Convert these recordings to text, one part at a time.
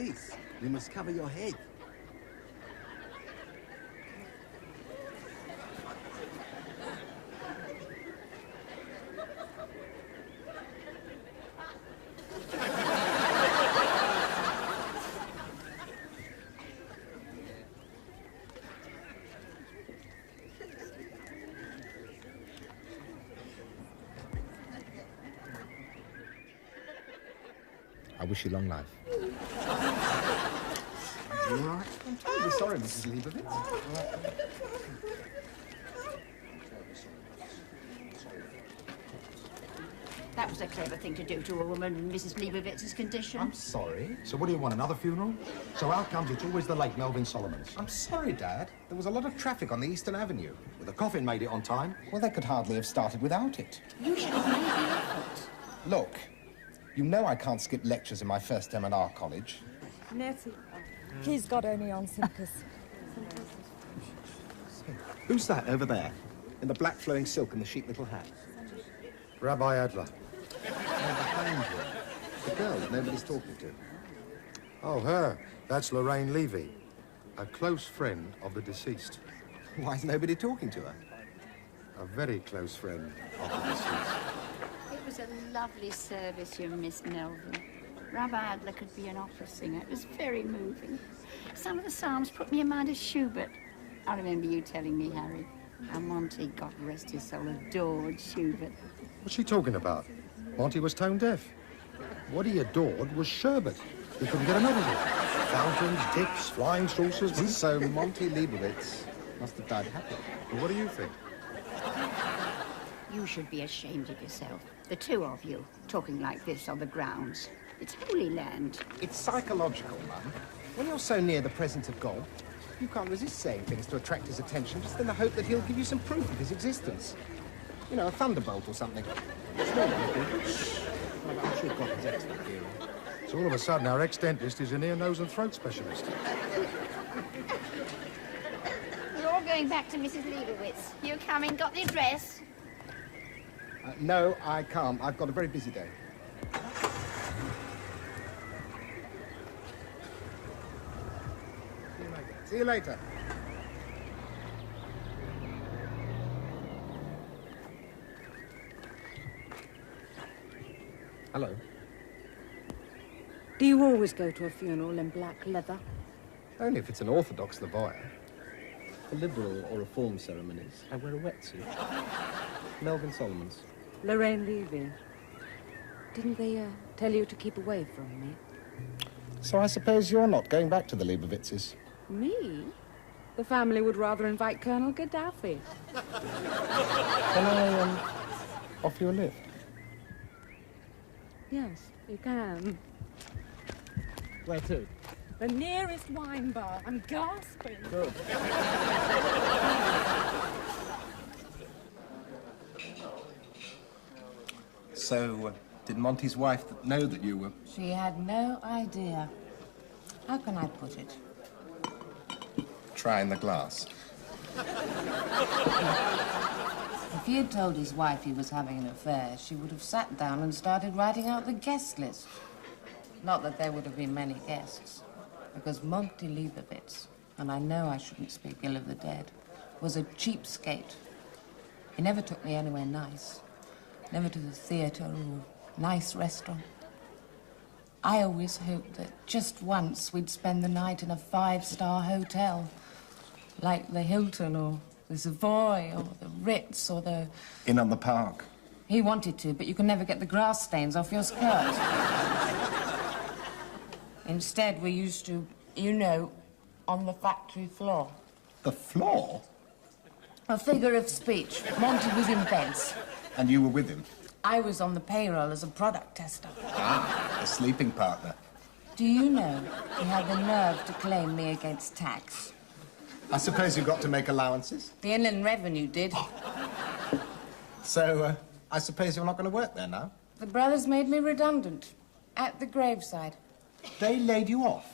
police. You must cover your head. I wish you long life. You all right? I'm terribly sorry, Mrs. Leibovitz. That was a clever thing to do to a woman in Mrs. Leibovitz's condition. I'm sorry. So what do you want, another funeral? So how comes it's always the late Melvin Solomons? I'm sorry, Dad. There was a lot of traffic on the Eastern Avenue. Well, the coffin made it on time. Well, they could hardly have started without it. You should have made the effort. Look, you know I can't skip lectures in my first term at our college. Nettie, he's got only on Simkus. Who's that over there? In the black flowing silk and the chic little hat? Rabbi Adler. Behind you. The girl that nobody's talking to. Oh, her. That's Lorraine Levy, a close friend of the deceased. Why is nobody talking to her? A very close friend of the deceased. It was a lovely service, you Miss Melvin. Rabbi Adler could be an opera singer. It was very moving. Some of the psalms put me in mind of Schubert. I remember you telling me, Harry, how Monty, God rest his soul, adored Schubert. What's she talking about? Monty was tone deaf. What he adored was sherbet. He couldn't get enough of it. Fountains, dips, flying saucers. So Monty Leibovitz must have died happy. Well, what do you think? You should be ashamed of yourself. The two of you, talking like this on the grounds. It's Holy Land. It's psychological, Mum. When you're so near the presence of God, you can't resist saying things to attract his attention just in the hope that he'll give you some proof of his existence. You know, a thunderbolt or something. Small one, I'm sure God has excellent hearing. So all of a sudden, our ex-dentist is an ear, nose and throat specialist. We're all going back to Mrs. Leibovitz. You coming? Got the address? No, I can't. I've got a very busy day. See you later. Hello. Do you always go to a funeral in black leather? Only if it's an Orthodox Levaya. For liberal or reform ceremonies, I wear a wetsuit. Melvin Solomon's. Lorraine Levy. Didn't they tell you to keep away from me? So I suppose you're not going back to the Leibovitzes? Me? The family would rather invite Colonel Gaddafi. Can I, offer you a lift? Yes, you can. Where to? The nearest wine bar. I'm gasping. Good. So, did Monty's wife know that you were... She had no idea. How can I put it? trying the glass? If he had told his wife he was having an affair, she would have sat down and started writing out the guest list. Not that there would have been many guests, because Monty Leibovitz, and I know I shouldn't speak ill of the dead, was a cheapskate. He never took me anywhere nice, never to the theatre or nice restaurant. I always hoped that just once we'd spend the night in a 5-star hotel, like the Hilton or the Savoy or the Ritz or the... Inn on the Park. He wanted to, but you can never get the grass stains off your skirt. Instead, we used to, you know, on the factory floor. The floor? A figure of speech. Monty was in beds. And you were with him? I was on the payroll as a product tester. Ah, a sleeping partner. Do you know he had the nerve to claim me against tax? I suppose you got to make allowances? The Inland Revenue did. So, I suppose you're not going to work there now? The brothers made me redundant at the graveside. They laid you off?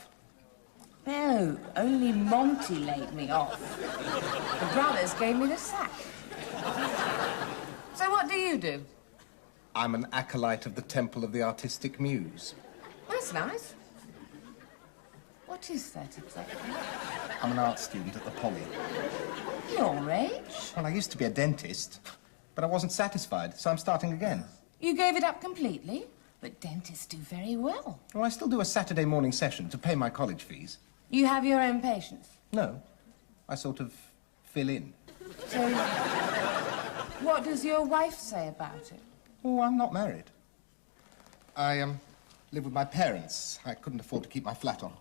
No, only Monty laid me off. The brothers gave me the sack. So what do you do? I'm an acolyte of the Temple of the Artistic Muse. That's nice. What is that exactly? I'm an art student at the Poly. Your age? Well, I used to be a dentist, but I wasn't satisfied, so I'm starting again. You gave it up completely? But dentists do very well. Well, I still do a Saturday morning session to pay my college fees. You have your own patients? No, I sort of fill in. So, what does your wife say about it? Oh, I'm not married. I live with my parents. I couldn't afford to keep my flat on.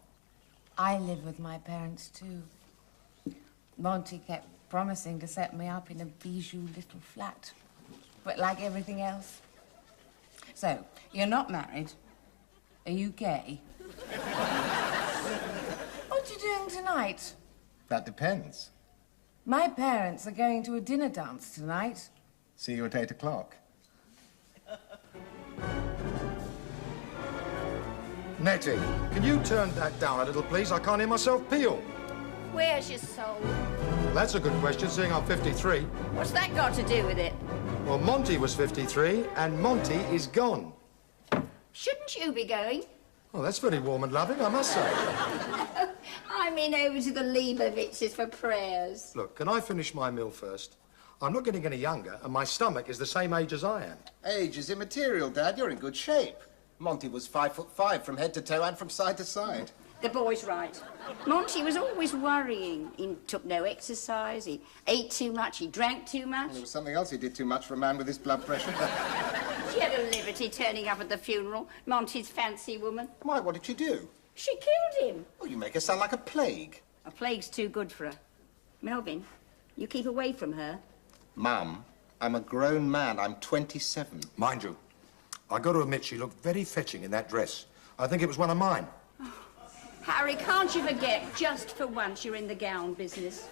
I live with my parents, too. Monty kept promising to set me up in a bijou little flat. But like everything else. So, you're not married. Are you gay? What are you doing tonight? That depends. My parents are going to a dinner dance tonight. See you at 8 o'clock. Nettie, can you turn that down a little, please? I can't hear myself peel. Where's your soul? That's a good question, seeing I'm 53. What's that got to do with it? Well, Monty was 53, and Monty is gone. Shouldn't you be going? Well, that's very warm and loving, I must say. I'm in over to the Leibovitzes for prayers. Look, can I finish my meal first? I'm not getting any younger, and my stomach is the same age as I am. Age is immaterial, Dad. You're in good shape. Monty was 5'5" from head to toe and from side to side. The boy's right. Monty was always worrying. He took no exercise, he ate too much, he drank too much. There was something else he did too much for a man with his blood pressure. She had a liberty turning up at the funeral, Monty's fancy woman. Why, what did she do? She killed him. Oh, you make her sound like a plague. A plague's too good for her. Melvin, you keep away from her. Mum, I'm a grown man. I'm 27. Mind you, I got to admit she looked very fetching in that dress. I think it was one of mine. Harry, can't you forget, just for once, you're in the gown business?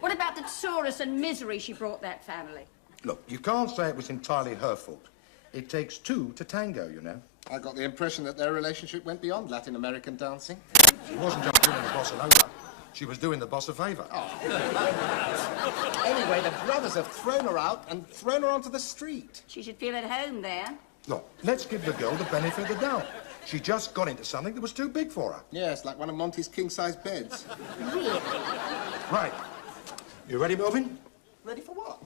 What about the Taurus and misery she brought that family? Look, you can't say it was entirely her fault. It takes two to tango, you know. I got the impression that their relationship went beyond Latin American dancing. She wasn't just doing the boss a nova. She was doing the boss a favour. Anyway, the brothers have thrown her out and thrown her onto the street. She should feel at home there. Look, let's give the girl the benefit of the doubt. She just got into something that was too big for her. Yes, like one of Monty's king-size beds. Really? Right. You ready, Melvin? Ready for what?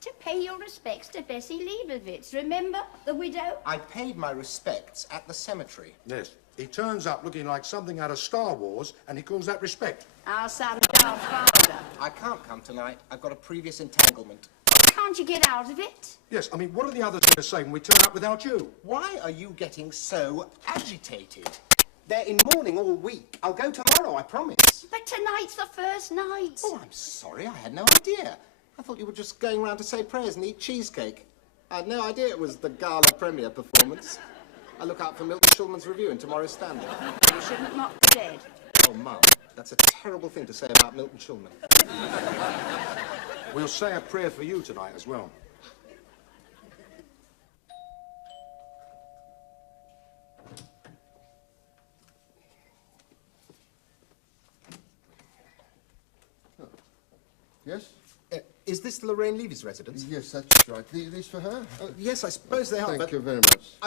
To pay your respects to Bessie Leibovitz. Remember, the widow? I paid my respects at the cemetery. Yes. He turns up looking like something out of Star Wars, and he calls that respect. Our son, our father. I can't come tonight. I've got a previous entanglement. Can't you get out of it? Yes, I mean, what are the others going to say when we turn up without you? Why are you getting so agitated? They're in mourning all week. I'll go tomorrow, I promise. But tonight's the first night. Oh, I'm sorry. I had no idea. I thought you were just going round to say prayers and eat cheesecake. I had no idea it was the gala premiere performance. I look out for Milton Schulman's review in tomorrow's Standard. You shouldn't mock the dead. Oh, Mum, that's a terrible thing to say about Milton Schulman. We'll say a prayer for you tonight as well. Yes? Is this Lorraine Levy's residence? Yes, that's right. These for her? Yes, I suppose they are, Thank but... you very much.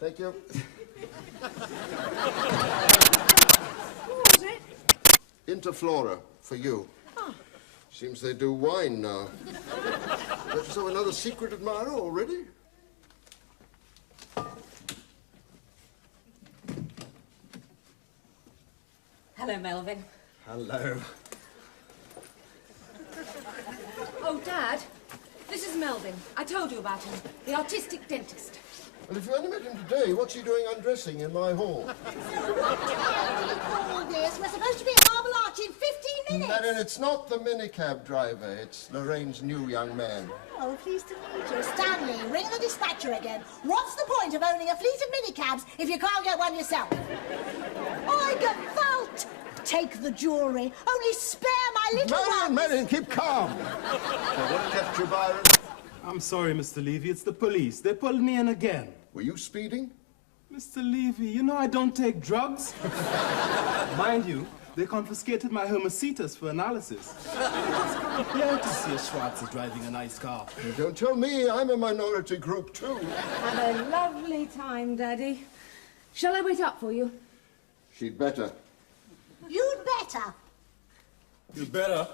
Thank you. What was it? Interflora, for you. Oh. Seems they do wine now. So another secret admirer already? Hello, Melvin. Hello. Oh, Dad, this is Melvin. I told you about him, the artistic dentist. Well, if you only met him today, what's he doing undressing in my hall? So what do you call this? We're supposed to be at Marble Arch in 15 minutes. Marion, it's not the minicab driver. It's Lorraine's new young man. Oh, pleased to meet you. Stanley, ring the dispatcher again. What's the point of owning a fleet of minicabs if you can't get one yourself? I gewalt! Take the jewellery. Only spare my little one. Marion, keep calm. So what kept you, Byron? I'm sorry, Mr. Levy. It's the police. They pulled me in again. Were you speeding? Mr. Levy, you know I don't take drugs. Mind you, they confiscated my Hermesitas for analysis. It's here to see a Schwarzer driving a nice car. Don't tell me. I'm a minority group, too. Have a lovely time, Daddy. Shall I wait up for you? She'd better. You'd better. You better.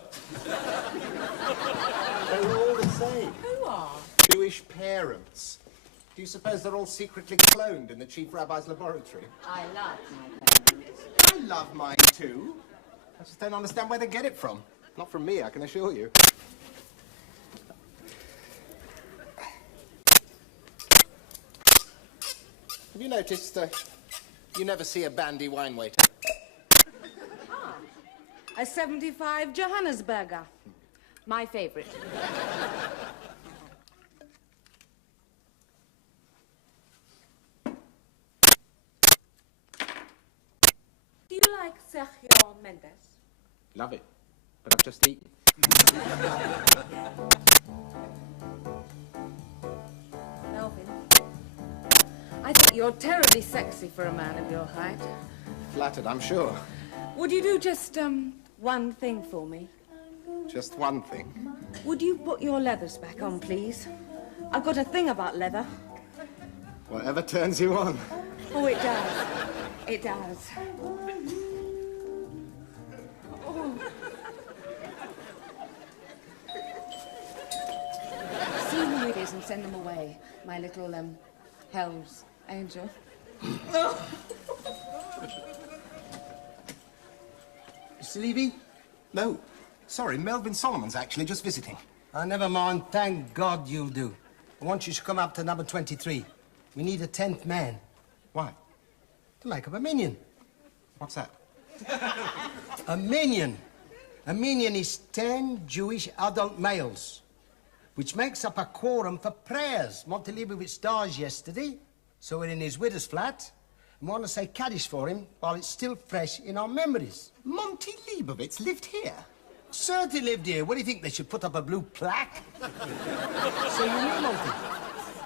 They're all the same. Who are? Jewish parents. Do you suppose they're all secretly cloned in the chief rabbi's laboratory? I love my parents. I love mine too. I just don't understand where they get it from. Not from me, I can assure you. Have you noticed you never see a bandy wine waiter? A 75 Johannesburger. My favorite. Do you like Sergio Mendes? Love it, but I've just eaten. Melvin, I think you're terribly sexy for a man of your height. Flattered, I'm sure. Would you do just, one thing for me? Just one thing. Would you put your leathers back on, please? I've got a thing about leather. Whatever turns you on. Oh, it does. It does. Oh. See who it is and send them away. My little, hell's angel. Mr. Levy? No. Sorry, Melvin Solomon's actually just visiting. Never mind. Thank God you'll do. I want you to come up to number 23. We need a 10th man. Why? To make up a minyan. What's that? A minyan. A minyan is 10 Jewish adult males, which makes up a quorum for prayers. Monty Leibowitz died yesterday, so we're in his widow's flat. And want to say Kaddish for him while it's still fresh in our memories. Monty Leibowitz lived here? Certainly lived here. What do you think? They should put up a blue plaque? So you knew Monty?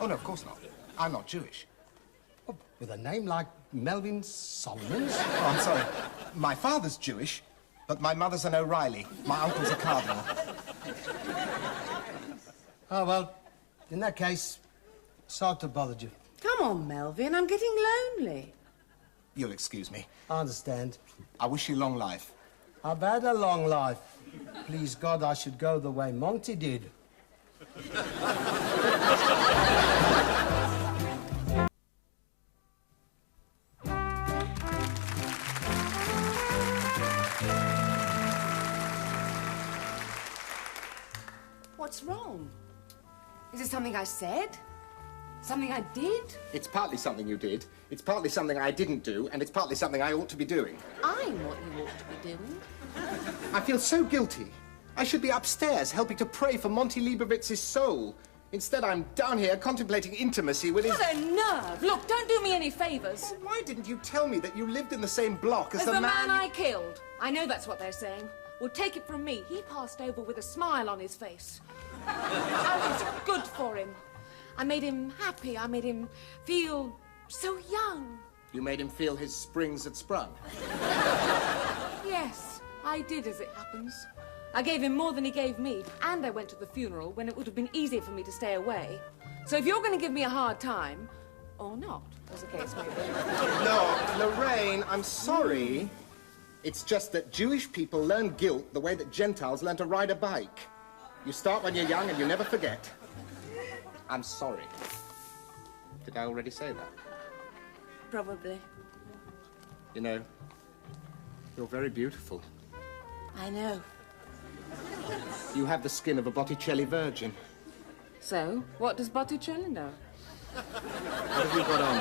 Oh, no, of course not. I'm not Jewish. Oh, with a name like Melvin Solomon? Oh, I'm sorry. My father's Jewish, but my mother's an O'Reilly. My uncle's a cardinal. Oh, well, in that case, sorry to bother you. Come on, Melvin, I'm getting lonely. You'll excuse me. I understand. I wish you long life. I've had a long life. Please God, I should go the way Monty did. What's wrong? Is it something I said? Something I did? It's partly something you did, it's partly something I didn't do, and it's partly something I ought to be doing. I'm what you ought to be doing. I feel so guilty. I should be upstairs helping to pray for Monty Leibowitz's soul. Instead, I'm down here contemplating intimacy with his... What a nerve! Look, don't do me any favours. Why didn't you tell me that you lived in the same block as the man I killed. I know that's what they're saying. Well, take it from me. He passed over with a smile on his face. I was good for him. I made him happy. I made him feel so young. You made him feel his springs had sprung. Yes, I did, as it happens. I gave him more than he gave me, and I went to the funeral when it would have been easier for me to stay away. So if you're going to give me a hard time, or not, as the case may be. No, Lorraine, I'm sorry. It's just that Jewish people learn guilt the way that Gentiles learn to ride a bike. You start when you're young and you never forget. I'm sorry. Did I already say that? Probably. You know, you're very beautiful. I know. You have the skin of a Botticelli virgin. So, what does Botticelli know? What have you got on?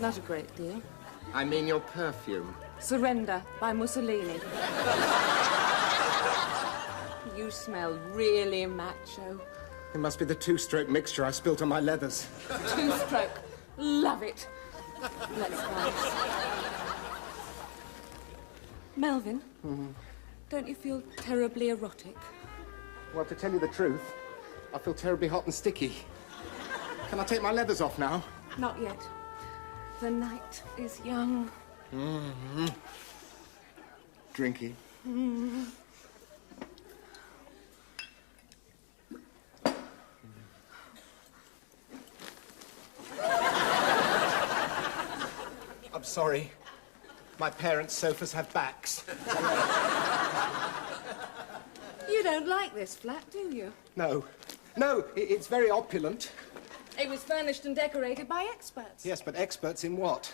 Not a great deal. I mean your perfume. Surrender by Mussolini. You smell really macho. It must be the two-stroke mixture I spilt on my leathers. Two-stroke. Love it. Let's dance. Melvin, don't you feel terribly erotic? Well, to tell you the truth, I feel terribly hot and sticky. Can I take my leathers off now? Not yet. The night is young. Drinky. I'm sorry. My parents' sofas have backs. You don't like this flat, do you? No. No, it's very opulent. It was furnished and decorated by experts. Yes, but experts in what?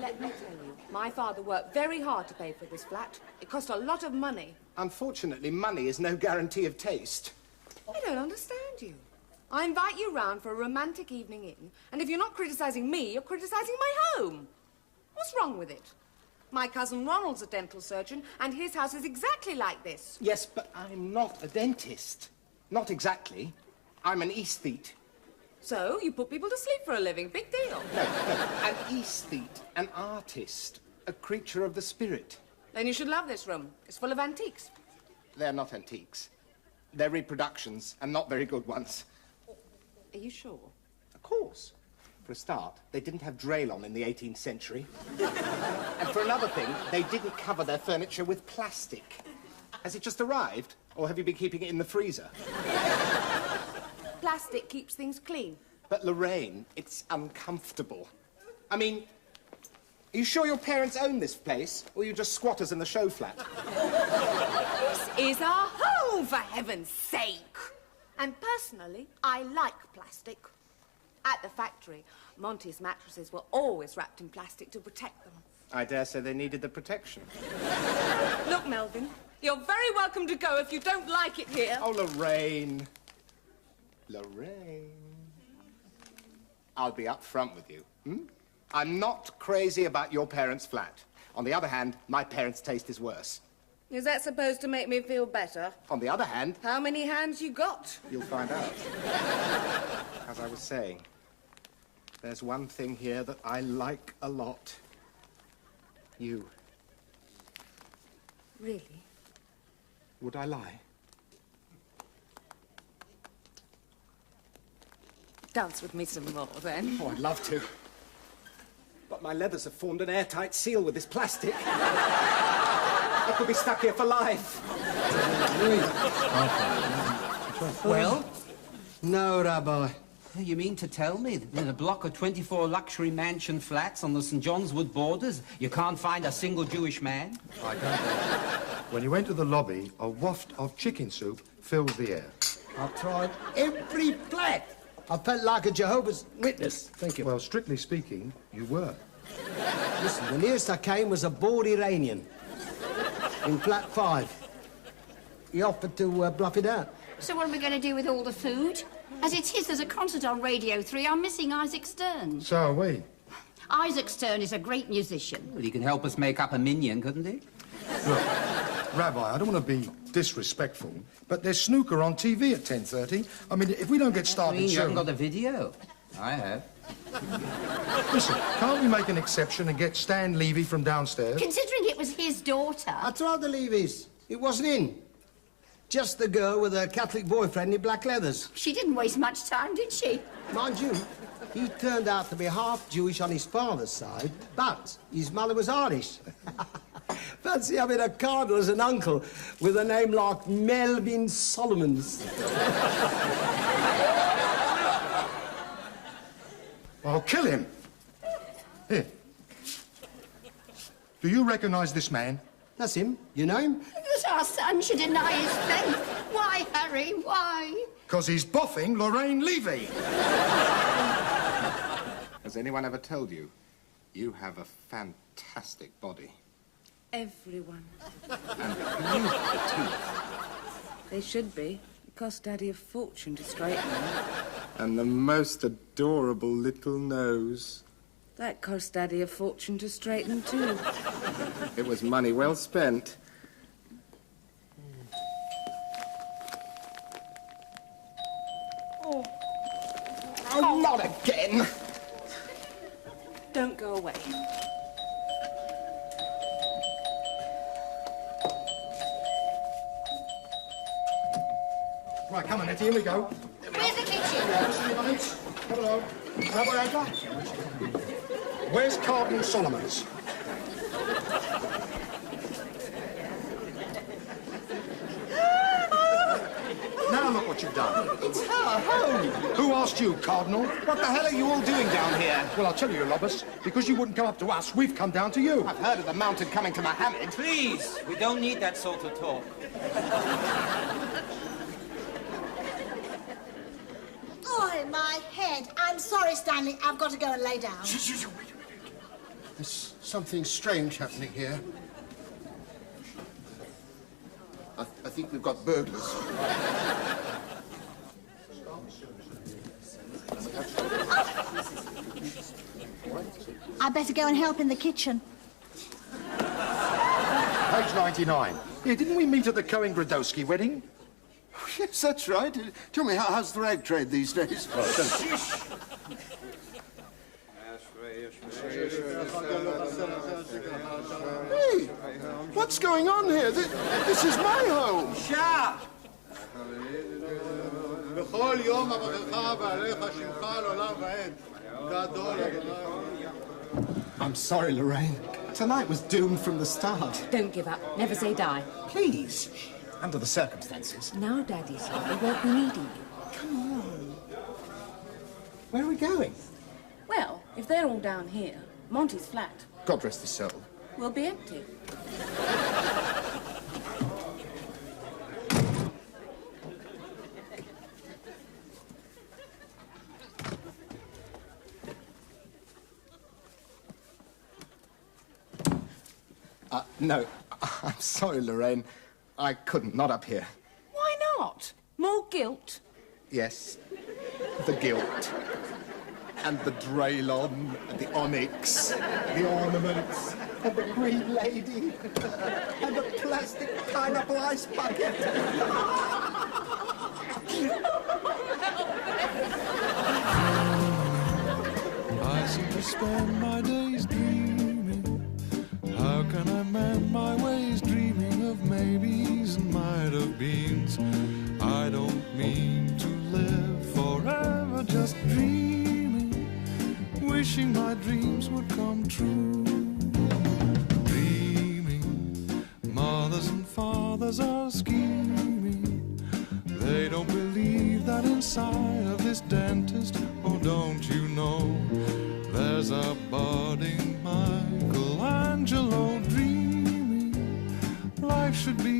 Let me tell you, my father worked very hard to pay for this flat. It cost a lot of money. Unfortunately, money is no guarantee of taste. I don't understand you. I invite you round for a romantic evening in, and if you're not criticising me, you're criticising my home. What's wrong with it? My cousin Ronald's a dental surgeon, and his house is exactly like this. Yes, but I'm not a dentist. Not exactly. I'm an aesthete. So, you put people to sleep for a living. Big deal. No, an aesthete, an artist, a creature of the spirit. Then you should love this room. It's full of antiques. They're not antiques. They're reproductions, and not very good ones. Are you sure? Of course. For a start, they didn't have Draylon in the 18th century. And for another thing, they didn't cover their furniture with plastic. Has it just arrived, or have you been keeping it in the freezer? Plastic keeps things clean. But Lorraine, it's uncomfortable. I mean, are you sure your parents own this place, or are you just squatters in the show flat? This is our home, for heaven's sake. And personally, I like plastic. At the factory, Monty's mattresses were always wrapped in plastic to protect them. I dare say they needed the protection. Look, Melvin, you're very welcome to go if you don't like it here. Oh, Lorraine. Lorraine. I'll be up front with you. I'm not crazy about your parents' flat. On the other hand, my parents' taste is worse. Is that supposed to make me feel better? On the other hand... How many hands you got? You'll find out. As I was saying, there's one thing here that I like a lot. You. Really? Would I lie? Dance with me some more, then. Oh, I'd love to. But my leathers have formed an airtight seal with this plastic. I could be stuck here for life. Well? No, Rabbi. You mean to tell me that in a block of 24 luxury mansion flats on the St. John's Wood borders, you can't find a single Jewish man? I don't know. When you went to the lobby, a waft of chicken soup fills the air. I've tried every flat. I felt like a Jehovah's Witness. Thank you. Well, strictly speaking, you were. Listen, the nearest I came was a bored Iranian in flat 5. He offered to bluff it out. So what are we going to do with all the food? As it is, there's a concert on Radio 3. I'm missing Isaac Stern. So are we. Isaac Stern is a great musician. Well, he can help us make up a minyan, couldn't he? Look, Rabbi, I don't want to be disrespectful, but there's snooker on TV at 10:30. I mean, if we don't get started You soon... haven't got the video. I have. Listen, can't we make an exception and get Stan Levy from downstairs? Considering it was his daughter. I tried the Levies. It wasn't in. Just the girl with her Catholic boyfriend in black leathers. She didn't waste much time, did she? Mind you, he turned out to be half Jewish on his father's side, but his mother was Irish. Fancy having a cardinal as an uncle with a name like Melvin Solomon. I'll kill him. Here. Do you recognize this man? That's him. You know him? That our son should deny his faith. Why, Harry, why? Because he's boffing Lorraine Levy. Has anyone ever told you, you have a fantastic body? Everyone. And beautiful teeth. They should be. It cost Daddy a fortune to straighten them. And the most adorable little nose. That cost Daddy a fortune to straighten, too. It was money well spent. Oh, not again! Don't go away. Right, come on, Nettie, here we go. Where's the kitchen? Hello. Where's Cardinal Solomon's? Now look what you've done. It's her home. Who asked you, Cardinal? What the hell are you all doing down here? Well, I'll tell you, Lobbus, because you wouldn't come up to us, we've come down to you. I've heard of the mountain coming to Mohammed. Please, we don't need that sort of talk. Oh, my head. I'm sorry, Stanley. I've got to go and lay down. There's something strange happening here. I think we've got burglars. I better go and help in the kitchen. Page 99. Yeah, didn't we meet at the Cohen-Gradowski wedding? Yes, that's right. Tell me, how's the rag trade these days? Hey, what's going on here? This is my home. Shut! I'm sorry, Lorraine. Tonight was doomed from the start. Don't give up. Never say die. Please. Under the circumstances. No, Daddy, son. We won't be needing you. Come on. Where are we going? Well, if they're all down here, Monty's flat God rest his soul. will be empty. No. I'm sorry, Lorraine. I couldn't. Not up here. Why not? More guilt? Yes. The gilt. And the Draylon, and the onyx, the ornaments, and the green lady, and the plastic pineapple ice bucket. I seem to spend my days dreaming. How can I mend my ways dreaming of maybes and might have beens? I don't mean to live forever just dreaming, wishing my dreams would come true. Dreaming, mothers and fathers are scheming. They don't believe that inside of this dentist, oh don't you know, there's a budding Michelangelo dreaming. Life should be